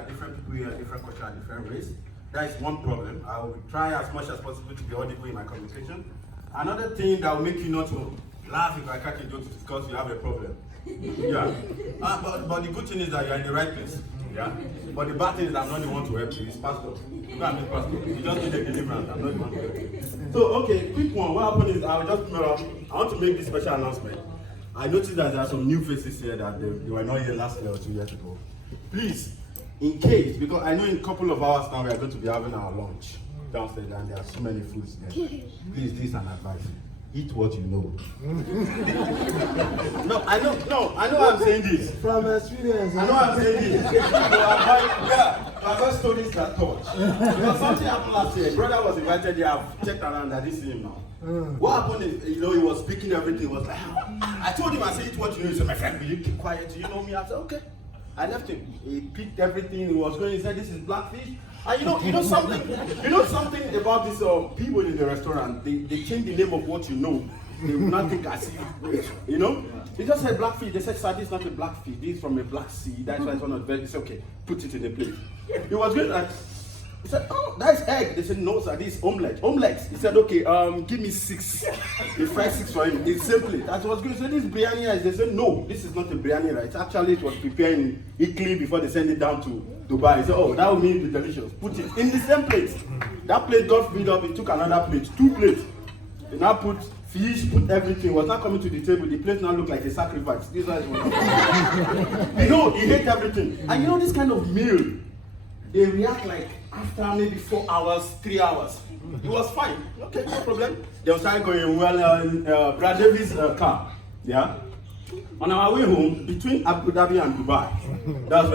there are different people here, different culture, and different race. That is one problem. I will try as much as possible to be audible in my communication. Another thing that will make you not to laugh if I crack a joke is because you have a problem. Yeah. But the good thing is that you're in the right place. Yeah. But the bad thing is I'm not the one to help you. It's pastor. You can't be pastor. You just need a deliverance. I'm not the one to help you. So, okay, quick one. What happened is I want to make this special announcement. I noticed that there are some new faces here that they were not here last year or 2 years ago. Please, in case, because I know in a couple of hours now we are going to be having our lunch downstairs and there are so many foods there. Please, this is an advice. Eat what you know. I know I'm saying this. From experience. I know I'm saying this. To avoid stories that touch. Because something happened last year. Brother was invited here, I've checked around, I didn't see him now. What happened is, he was speaking everything, he was like, I told him, I said, eat what you know. He said, my friend, will you keep quiet? Do you know me? I said, okay. I left him. He picked everything, he was going, he said, this is blackfish. And you know something about these people in the restaurant, they change the name of what you know. They will not think I see it. You know? They just said blackfish. They said, sir, this is not a blackfish. This is from a Black Sea. That's why it's not very. It's okay. Put it in the plate. He was going like, he said, oh, that's egg. They said, no, sir, this is omelette. Omelette. He said, okay, give me 6. They fried 6 for him. It's simply. That was good. He said, this is biryani rice. They said, no, this is not a biryani rice. Actually, it was prepared in Italy before they sent it down to Dubai. He said, oh, that would mean be delicious. Put it in the same plate. That plate got filled up. He took another plate, 2 plates. They now put fish, put everything. Was not coming to the table. The plate now looked like a sacrifice. This was he ate everything. And this kind of meal, they react like after maybe 4 hours, 3 hours. It was fine. Okay, no problem. They started going, Brad Davis' car. Yeah. On our way home, between Abu Dhabi and Dubai, that's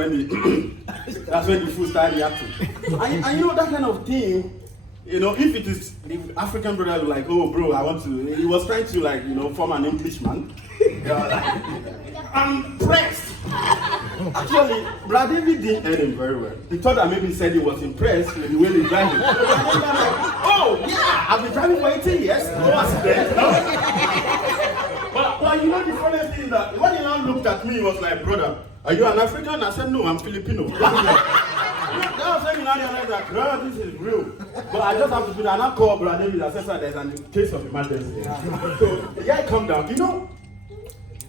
when the food started reacting. And that kind of thing, if it is the African brother like, oh bro, I want to, he was trying to form an Englishman. I'm pressed. Actually, Brad David didn't hear him very well. He thought that maybe he said he was impressed with the way he driving. Oh yeah, I've been driving for 18 years. No accident. No. But the funny thing is that when he now looked at me, he was like, brother, are you an African? I said, no, I'm Filipino. That was when he now realized that, this is real. But I just have to do that. And I call Brad David and said, there's a case of emergency. So the guy come down.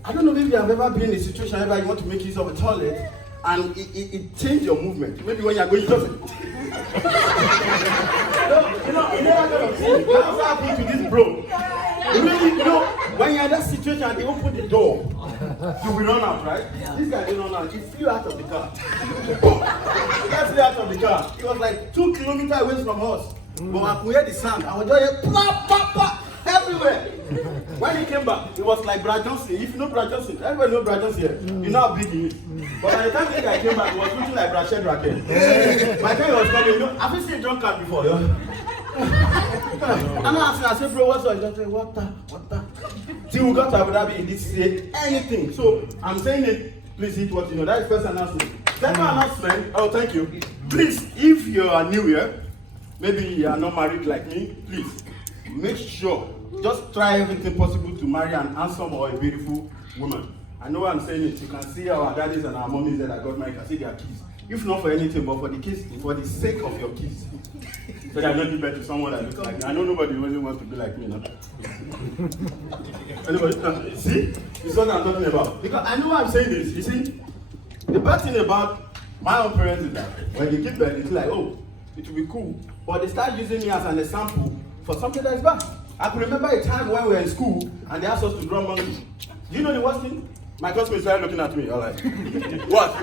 I don't know if you have ever been in a situation where you want to make use of a toilet and it changed your movement. Maybe when you're going, you just... That's what happened to this bro. When you're in that situation and they open the door, you will run out, right? This guy didn't run out. He flew out of the car. He flew out of the car. He was like 2 kilometers away from us. But I could hear the sound. I was just here, plop, plop, plop, everywhere. When he came back, it was like Brad Johnson. If you know Brad Johnson, everybody knows Brad Johnson here. You know how big he is. But by the time the guy came back, he was looking like Brad Shedrack. By the time he was coming, have you seen drunk card before? And I said, bro, what's up? He just said, water. Till we got to Abu Dhabi, he didn't say anything. So I'm saying it, please eat what you know. That is first announcement. Second announcement, oh, thank you. Please, if you are new here, maybe you are not married like me, please, make sure, just try everything possible to marry an handsome or a beautiful woman. I know what I'm saying it. You can see our daddies and our mommies that got married, you can see their kids. If not for anything, but for the kids, for the sake of your kids. So that I don't give birth to someone that looks like me. I know nobody really wants to be like me now. Anybody? See? This is what I'm talking about. Because I know why I'm saying this. You see, the bad thing about my own parents is that when they give birth, it's like, oh, it will be cool. But they start using me as an example for something that is bad. I can remember a time when we were in school and they asked us to draw money. Do you know the worst thing? My classmate started looking at me, all right. What?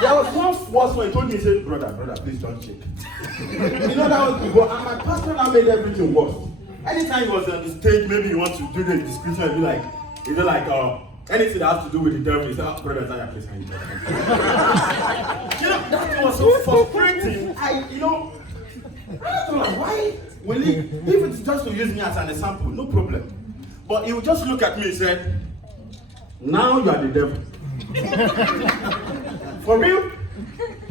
There was one worse one. He told me, he said, brother, please don't shake. That was the worst. And my pastor now made everything worse. Anytime he was on the stage, maybe he wants to do the description and be like, anything that has to do with the devil, he said, oh, brother, please can you that was so frustrating. I don't know why will he, if it's just to use me as an example, no problem. But he would just look at me and say, now you are the devil. For real?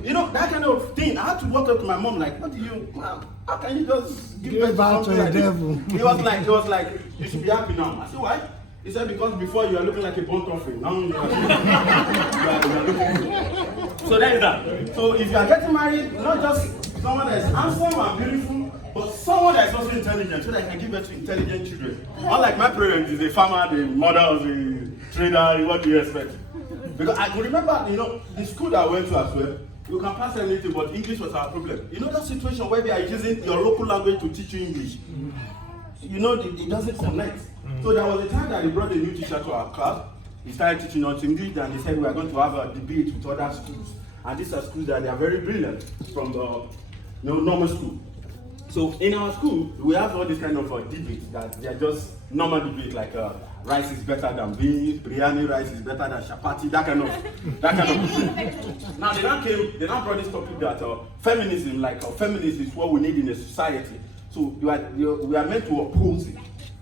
That kind of thing. I had to walk up to my mom like, what do you, mom, how can you just give birth to the devil? He was like, you should be happy now. I said, why? He said, because before you are looking like a burnt offering. Now you are looking good. So there is that. So if you are getting married, not just someone that is handsome and beautiful, but someone that is also intelligent, so that you can give birth to intelligent children. Unlike my parents, is a farmer, the mother was a trader, what do you expect? Because I could remember, the school that I went to as well, you can pass anything, but English was our problem. You know that situation where they are using your local language to teach you English? It doesn't connect. So there was a time that they brought a new teacher to our class. He started teaching us English, and they said we are going to have a debate with other schools. And these are schools that they are very brilliant from the normal school. So in our school, we have all these kind of debates that they are just normal debate, like rice is better than beans, biryani rice is better than chapati, that kind of thing. Now they now brought this topic that feminism, feminism is what we need in a society. So we are meant to oppose it.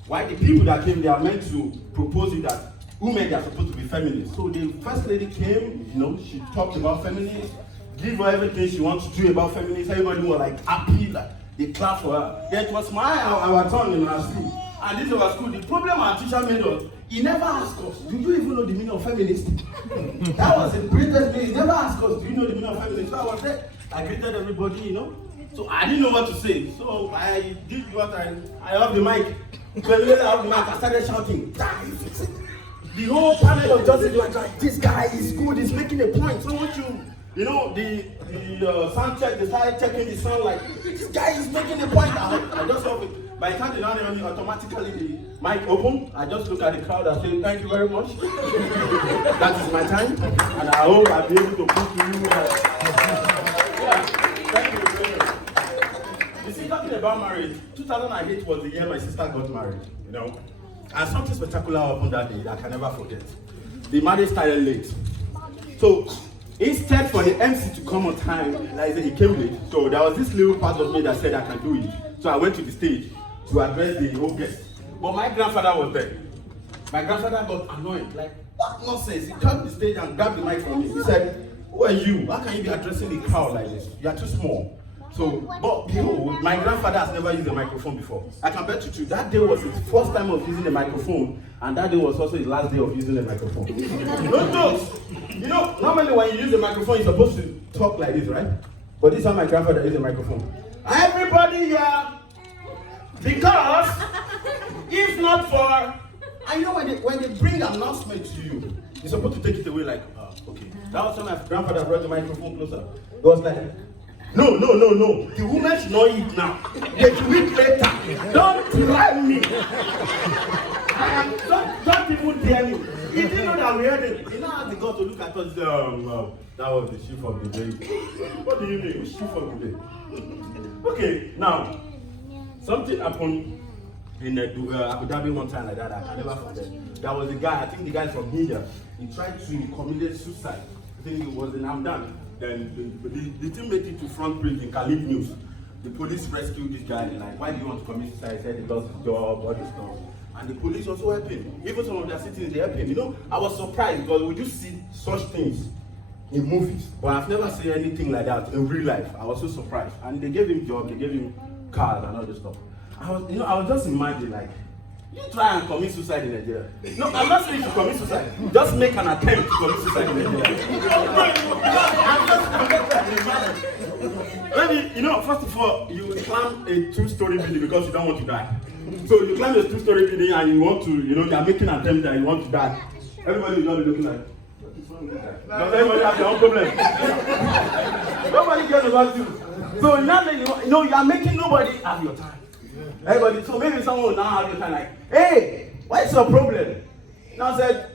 Why the people that came, they are meant to propose it that women are supposed to be feminists. So the first lady came, she talked about feminism, give her everything she wants to do about feminism. Everybody was like happy, like they clapped for her. Then it was our turn in our school. And this was our school. The problem our teacher made us, he never asked us, do you even know the meaning of feminist? That was the greatest thing. He never asked us, do you know the meaning of feminist? So I was there. I greeted everybody, So I didn't know what to say. So I did what I have the mic. When I have the mic, I started shouting, the whole panel of judges were like, this guy is good, he's making a point. So what the sound check, they started checking the sound like, this guy is making a point. I just hope it. By the time they now automatically the mic open, I just look at the crowd and say, thank you very much. That is my time. And I hope I'll be able to prove to you that. Thank you very much. You see, talking about marriage, 2008 was the year my sister got married, And something spectacular happened that day that I can never forget. The marriage started late. So instead for the MC to come on time, he came late. So there was this little part of me that said I can do it. So I went to the stage to address the whole guest. But my grandfather was there. My grandfather got annoyed. Like, what nonsense? He turned the stage and grabbed the mic from me. He said, who are you? How can you be addressing the crowd like this? You are too small. So, but my grandfather has never used a microphone before. I can bet you that day was his first time of using a microphone, and that day was also his last day of using a microphone. No jokes. Normally when you use a microphone, you're supposed to talk like this, right? But this is how my grandfather used a microphone. Everybody here, because if not for, and when they bring announcement to you, you're supposed to take it away like, okay. That was when my grandfather brought the microphone closer. It was like, no. The woman should not eat now. They should eat later. Don't try me. Don't even dare me. He didn't know that we had it. He now had the God to look at us. That was the sheep of the day. What do you mean? Which sheep of the day? Okay, now, something happened in Abu Dhabi one time like that. I can never forget. There was a guy, I think the guy from India. He tried to commit suicide. I think it was in Hamdan. Then the team made it to front page in Khalid News. The police rescued this guy. Like, why do you want to commit suicide? He said he lost his job, all this stuff. And the police also helped him. Even some of their citizens, they helped him. I was surprised because we do see such things in movies, but I've never seen anything like that in real life. I was so surprised. And they gave him job, they gave him cars and all this stuff. I was just imagining, like, you try and commit suicide in Nigeria. No, I'm not saying you should commit suicide. Just make an attempt to commit suicide in Nigeria. Maybe, first of all, you climb a 2-story building because you don't want to die. So you climb a 2-story building and you want to, you're making an attempt and you want to die. Everybody is not looking like, does everybody have their own problem? Nobody cares about you. So now that you are making nobody have your time. Everybody, so maybe someone will now have your time like, hey, what's your problem? Now said,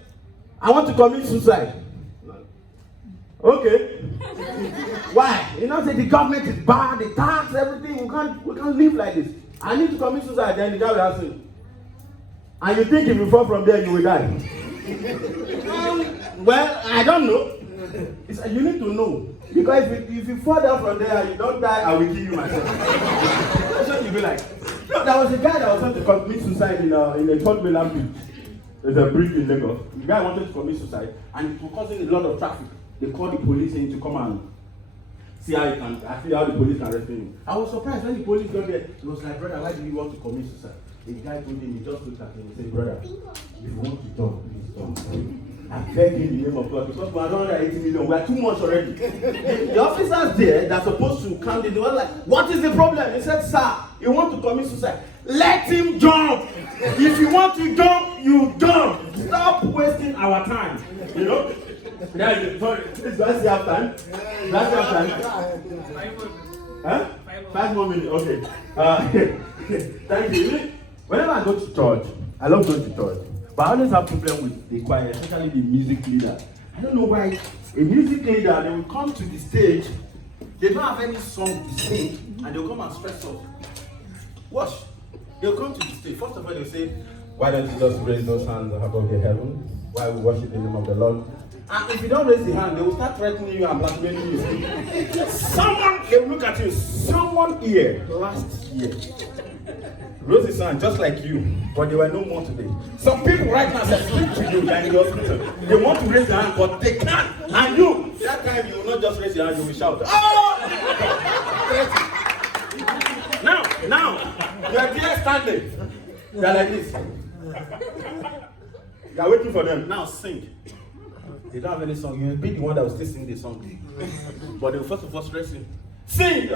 I want to commit suicide. Okay. Why? Say the government is bad, the tax, everything. We can't live like this. I need to commit suicide. Then the guy will ask you, and you think if you fall from there, you will die. Well, I don't know. You need to know. Because if you fall down from there and you don't die, I will kill you myself. That's what you'll be like. No, there was a guy that was trying to commit suicide in a third mainland bridge. There's a bridge in Lagos. The guy wanted to commit suicide and it was causing a lot of traffic. They called the police in to come and see how the police can rescue him. I was surprised when the police got there. He was like, brother, why do you want to commit suicide? The guy told him, he just looked at him and said, brother, if you want to talk, please talk. I beg in the name of God, because we are 180 million, we are too much already. The officers there that are supposed to count it, they were like, what is the problem? He said, sir, you want to commit suicide? Let him jump. If you want to jump, you jump. Stop wasting our time. You know? Sorry, let's have time. Let's have time. Huh? 5 more minutes, okay. Thank you. Whenever I go to church, I love going to church. But I always have problem with the choir, especially the music leader. I don't know why a music leader, they will come to the stage, they don't have any song to sing, and they'll come and stress up. Watch. They'll come to the stage. First of all, they'll say, why don't you just raise those hands above the heaven? Why we worship the name of the Lord? And if you don't raise the hand, they will start threatening you and blackmailing you. Someone, they will look at you. Someone here, last year, raised his hand just like you, but they were no more today. Some people right now say, speak to you, they're in the hospital. They want to raise their hand, but they can't. And you, that time you will not just raise your hand, you will shout, oh! Now, you are there standing. They are like this. You are waiting for them. Now sing. They don't have any song. You will be the one that will still sing the song. But they will first of all stress you. Sing!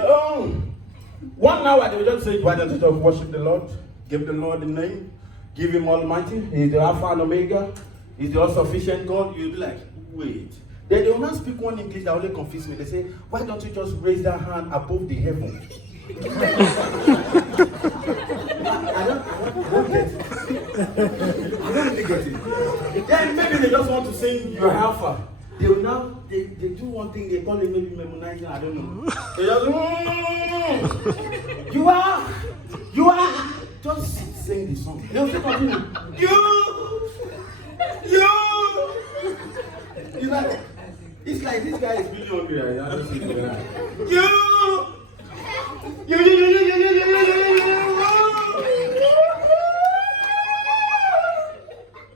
1 hour they will just say, why don't you just worship the Lord? Give the Lord the name. Give him Almighty. He's the Alpha and Omega. He's the all-sufficient God. You'll be like, wait. Then they will not speak one English that only confuse me. They say, why don't you just raise that hand above the heaven? I don't get it. I don't really get it. Then maybe they just want to sing your Alpha. They will now, they do one thing, they call it maybe memorizing, I don't know. They just, you are, just sing the song. They'll say continue. You know, it's like this guy is really hungry.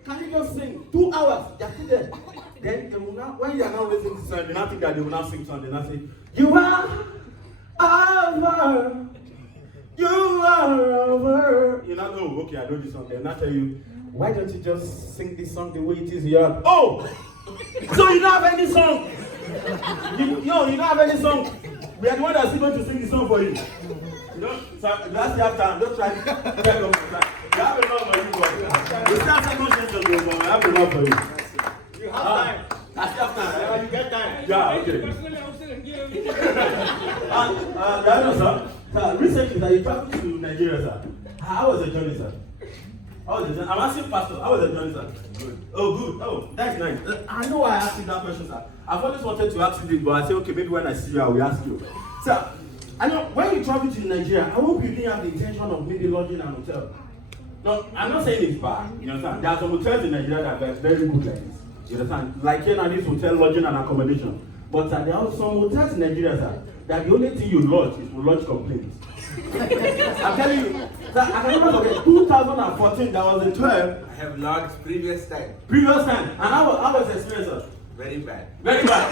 Can you just sing 2 hours? You're still there. Then they will now, when you are now listening to song, they now think that they will now sing song. They now say, you are over. You are over. You now know, okay, I know this song. They'll now tell you, why don't you just sing this song the way it is here? Oh! So you don't have any song? You don't have any song? We are the one that's going to sing the song for you. You know, so last year after, don't try to get up for that. You have enough for you, boy. You start second session, but I have enough for you. You have time. I still have time. You get time. Yeah, okay. Sir, recently, sir, you traveled to Nigeria, sir. How was the journey, sir? I'm asking Pastor, how was the journey, sir? Good. Oh, good. Oh, that's nice. I know why I asked you that question, sir. I've always wanted to ask you this, but I said, okay, maybe when I see you, I will ask you. Sir, I know when you travel to Nigeria, I hope you didn't have the intention of maybe lodging an hotel. No, I'm not saying it's bad. You understand? There are some hotels in Nigeria that are very good like this. You understand? Like here now, this hotel lodging and accommodation. But there are some hotels in Nigeria, sir, that the only thing you lodge is to lodge complaints. I'm telling you, sir, I can never forget 2014, that was the 12. I have lodged previous time. And how was the experience, sir? Very bad. Very bad.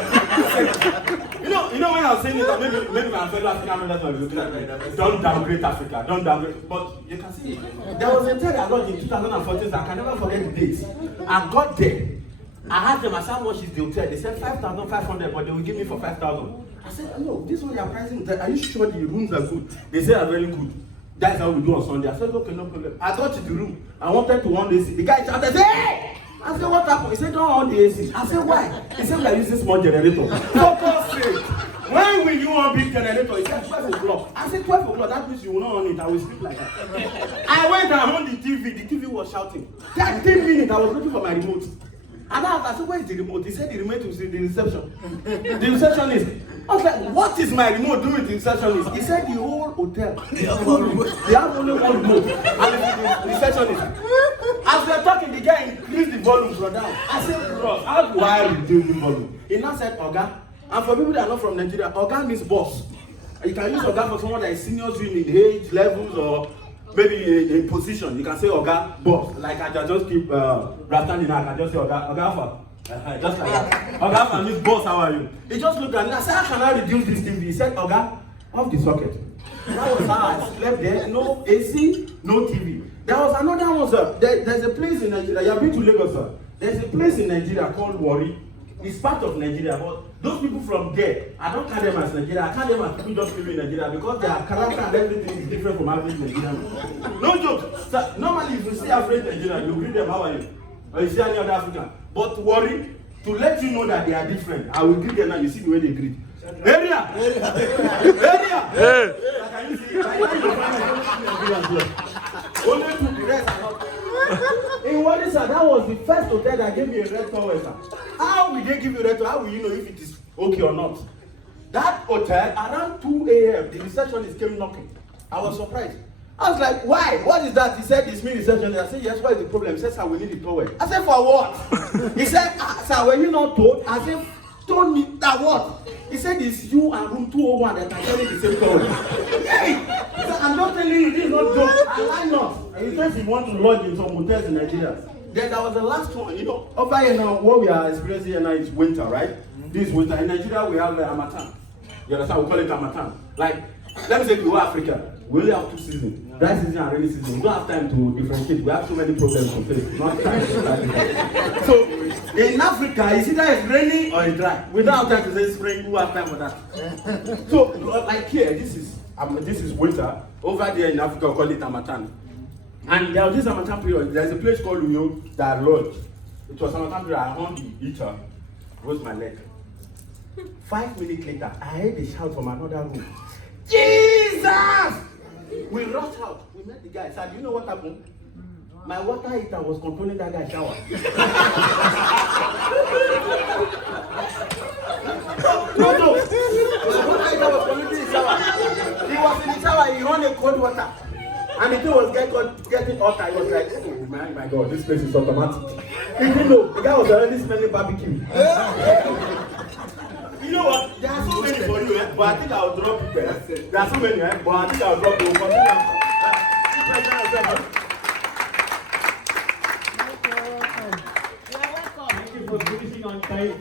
you know when I was saying it, maybe my fellow African members will be like, don't downgrade Africa, don't downgrade. But you can see, there was a hotel I lodged in 2014, I can never forget the dates. I got there. I asked them, I said, how much is the hotel? They said 5,500, but they will give me for 5,000. I said, no, this one they are pricing hotel. Are you sure the rooms are good? They said, are very good. That's how we do on Sunday. I said, okay, no problem. I got to the room. I wanted to on the AC. The guy shouted, hey! I said, what happened? He said, don't on the AC. I said, why? He said, we are using small generator. For God's sake. When will you on big generator? He said, 12 o'clock. I said, 12 o'clock, that means you will not on it. I will sleep like that. I went and on the TV. The TV was shouting. 30 minutes, I was looking for my remote. And I said, where is the remote? He said the remote was in the reception. The receptionist. I was like, what is my remote doing with the receptionist? He said the whole hotel. They have only one remote. And the receptionist. As we were talking, the guy increased the volume from down. I said, bro, how do I reduce the volume? He now said, Oga. And for people that are not from Nigeria, Oga means boss. You can use Oga for someone that is senior to you in age, levels, or maybe in position. You can say Oga, boss. Like I can just keep standing out. I can just say Oga Alpha. Just like that. Oga Alpha means boss, how are you? He just looked at me. I said, how can I reduce this TV? He said, Oga, off the socket. That was how I slept there. No AC, no TV. There was another one, sir. There's a place in Nigeria. You have been to Lagos, sir. There's a place in Nigeria called Warri. It's part of Nigeria, but those people from there, I don't count them as Nigeria. I count them as people just living in Nigeria because their character and everything is different from average Nigerian. No joke. Sir, normally, if you see average Nigerian, you greet them, how are you? Or you see any other African. But Warri, to let you know that they are different, I will greet them now. You see the way they greet. Area! Area! Can you see? Only to the rest are not. In Warri, sir, that was the first hotel that gave me a red towel, sir. How will they give you a red towel? How will you know if it is okay or not? That hotel, around 2 a.m., the receptionist came knocking. I was surprised. I was like, why? What is that? He said, it's me, receptionist. I said, yes, what is the problem? He said, sir, we need the towel. I said, for what? He said, sir, were you not told? I said, told me that what? He said, it's you and room 201 that are carrying the same towel. Hey! He said, I'm not telling you, this is not joke. I lie not. And he says he wants to lodge in some hotels in Nigeria. Then there was the last one, you know, over here now, what we are experiencing here now is winter, right? This winter. In Nigeria, we have Harmattan. You understand? We call it Harmattan. Like, let me say, to Africa, we only have 2 seasons. Dry season and rainy season. We don't have time to differentiate. We have so many problems to face. Not time to start. So, in Africa, it's either it's raining or it's dry. We don't have time to say spring. Who have time for that? So, like here, this is winter. Over there in Africa, we call it Harmattan. And there was this Harmattan period. There's a place called Uyo that lodge. It was Harmattan period. I hung the heater, rose my leg. 5 minutes later, I heard a shout from another room. Jesus! We rushed out. We met the guy. Said, do you know what happened? My water heater was controlling that guy's shower. No. My water heater was controlling his shower. He was in the shower. He ran a cold water. And the thing was getting hot. I was like, oh my God, this place is automatic. He didn't know. The guy was already smelling barbecue. You know what? There are so many for you, but I think I'll drop you there. There are so many, but I think I'll drop you. You're welcome. Thank you for finishing on time.